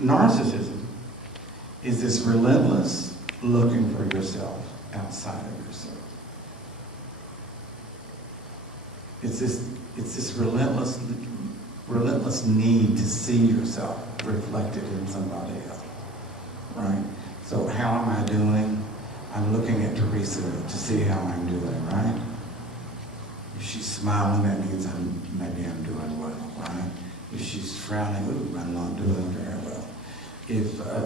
Narcissism is this relentless looking for yourself outside of yourself. It's this relentless need to see yourself reflected in somebody else, right? So how am I doing? I'm looking at Teresa to see how I'm doing, right? If she's smiling, that means maybe I'm doing well, right? If she's frowning, ooh, I'm not doing very well.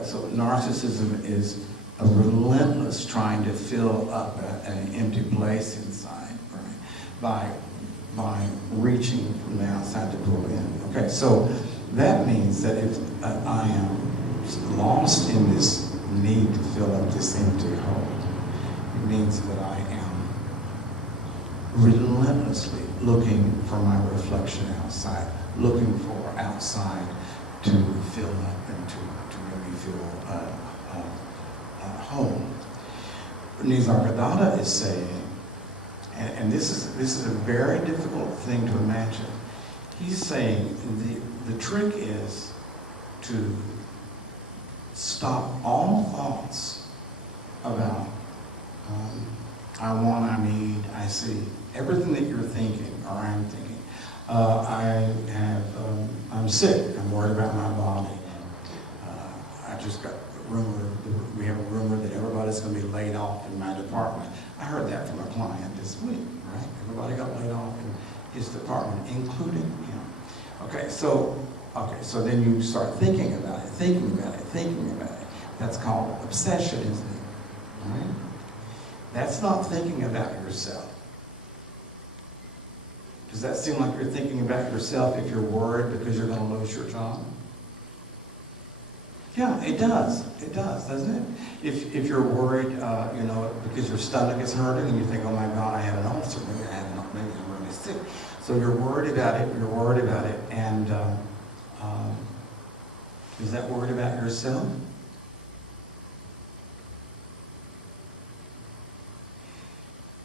So narcissism is a relentless trying to fill up an empty place inside, right? By reaching from the outside to pull in. Okay, so that means that if I am lost in this need to fill up this empty hole, it means that I am relentlessly looking for my reflection outside, looking for outside to fill up and to really feel home. Nisargadatta is saying, and this is a very difficult thing to imagine. He's saying the trick is to stop all thoughts about I want, I need, I see. Everything that you're thinking or I'm thinking. I'm sick. I'm worried about my body. I just got we have a rumor that everybody's going to be laid off in my department. I heard that from a client this week, right? Everybody got laid off in his department, including him. Okay, so then you start thinking about it. That's called obsession, isn't it? Right? That's not thinking about yourself. Does that seem like you're thinking about yourself if you're worried because you're going to lose your job? Yeah, it does. It does, doesn't it? If you're worried, because your stomach is hurting and you think, oh my God, I have an ulcer, maybe I'm really sick. So you're worried about it, and is that worried about yourself?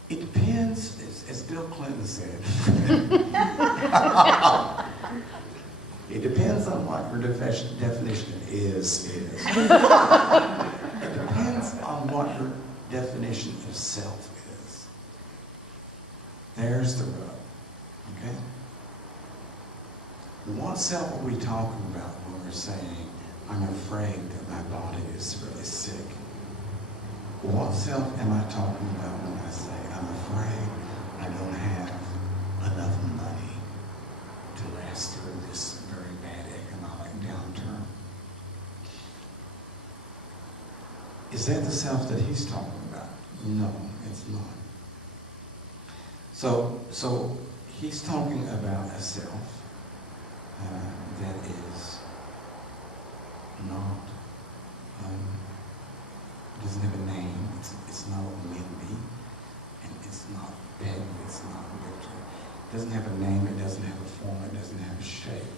It depends, as Bill Clinton said. It depends on what your definition is. It depends on what your definition of self is. There's the rub, okay? What self are we talking about when we're saying, I'm afraid that my body is really sick? What self am I talking about when I say, I'm afraid I don't have enough money to last through this very bad economic downturn? Is that the self that he's talking about? No, it's not. So he's talking about a self that is not, doesn't have a name, it's not Mindy, and it's not Peggy, it's not Victor. It doesn't have a name, it doesn't have a form, it doesn't have a shape.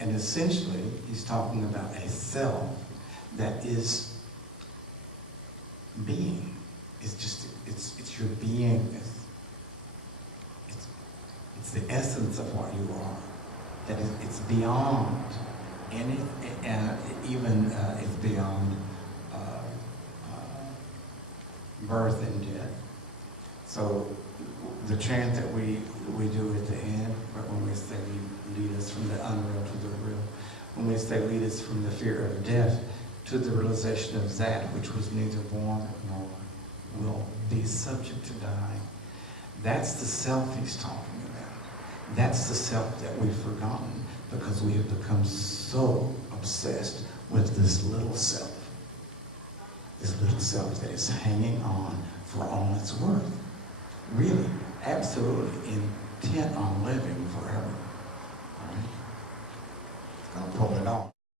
And essentially, he's talking about a self that is being. It's your beingness. It's the essence of what you are. That is, it's beyond anything, even it's beyond birth and death. So the chant that we do at the end, when we say lead us from the unreal to the real, when we say lead us from the fear of death to the realization of that which was neither born nor will be subject to dying, that's the self he's talking about. That's the self that we've forgotten because we have become so obsessed with this little self. This little self that is hanging on for all it's worth. Really, absolutely intent on living forever. All right? It's going to pull it off.